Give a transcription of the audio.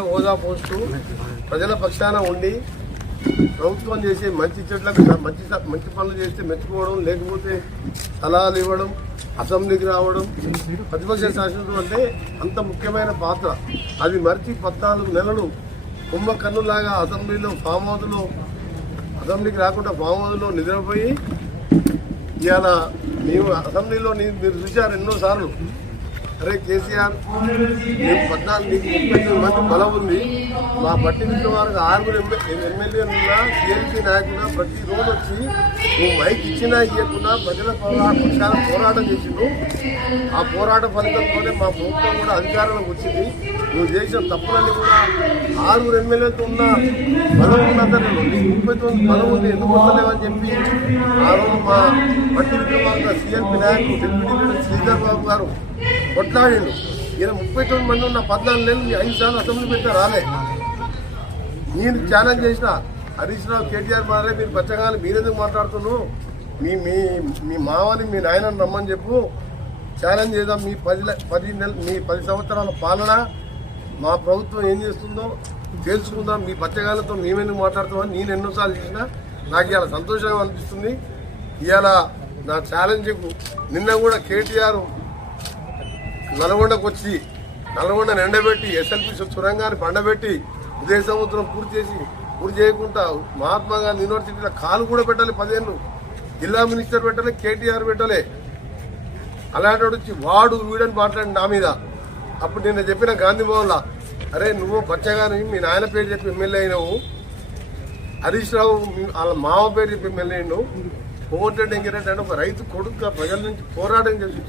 హోదా పోస్తూ ప్రజల పక్షాన ఉండి ప్రభుత్వం చేసే మంచి చెట్లకు మంచి పనులు చేస్తే మెచ్చుకోవడం, లేకపోతే సలహాలు ఇవ్వడం, అసెంబ్లీకి రావడం, ప్రతిపక్ష శాసనం అంటే అంత ముఖ్యమైన పాత్ర. అది మరిచి 14 నెలలు కుంభకన్నులాగా అసెంబ్లీలో ఫామ్ హౌస్లో అసెంబ్లీకి రాకుండా ఫామ్ హౌస్లో నిద్రపోయి ఇవాళ మేము అసెంబ్లీలో మీరు చూశారు ఎన్నోసార్లు, అరే కేసీఆర్ మేము 14 మంది బలం ఉంది, మా పట్టి నుంచి వారికి 6 ఎమ్మెల్యేలున్నా టీఎంసీ నాయకులున్నా ప్రతిరోజు వచ్చి నువ్వు మైక్ ఇచ్చినా ఇవ్వకుండా ప్రజల పక్షాన పోరాటం చేసిండు. ఆ పోరాట ఫలితంతోనే మా ప్రభుత్వం కూడా అధికారంలోకి వచ్చింది. నువ్వు చేసిన తప్పులన్నీ కూడా 6 ఎమ్మెల్యేలతో ఉన్న బలం ఉన్నంత 39 బలం ఉంది, ఎందుకు వస్తలేవని చెప్పి ఆ రోజు మా పట్టి విక్రమార్క సిఎల్పి నాయకులు డిప్యూటీ శ్రీధర్ బాబు గారు కొట్లాడిండు. ఈయన 39 మంది ఉన్న 14 నెలలు 5 సార్లు అసెంబ్లీ పెట్టా రాలే. నేను ఛాలెంజ్ చేసిన హరీష్ రావు, కేటీఆర్ మారే మీరు బచ్చగాని మీరెందుకు మాట్లాడుతున్నావు, మీ మావని మీ నాయనని రమ్మని చెప్పు, ఛాలెంజ్ చేద్దాం. మీ 10 సంవత్సరాల పాలన మా ప్రభుత్వం ఏం చేస్తుందో తెలుసుకుందాం, మీ బచ్చగాలతో మేమెందుకు మాట్లాడుతామని నేను ఎన్నోసార్లు చేసినా నాకు ఇవాళ సంతోషంగా అనిపిస్తుంది. ఇవాళ నా ఛాలెంజ్కు నిన్న కూడా కేటీఆర్ నల్గొండకు వచ్చి నల్గొండను ఎండబెట్టి ఎస్ఎల్పి సొరంగాన్ని పండబెట్టి ఉదయ సముద్రం పూర్తి చేయకుండా మహాత్మా గాంధీ యూనివర్సిటీలో కాలు కూడా పెట్టాలి. 10 ఏళ్ళు జిల్లా మినిస్టర్ పెట్టలే, కేటీఆర్ పెట్టలే. అలాంటి వచ్చి వాడు వీడని మాట్లాడి నా మీద. అప్పుడు నిన్న చెప్పిన గాంధీ భవన్లా, అరే నువ్వు బచ్చగాని మీ నాయన పేరు చెప్పి ఎమ్మెల్యే అయినావు, హరీష్ రావు వాళ్ళ మామ పేరు చెప్పి ఎమ్మెల్యే అయినావు, కోమటిరెడ్డి వెంకటరెడ్డి అంటే ఒక రైతు కొడుకుగా ప్రజల నుంచి పోరాటం చేసి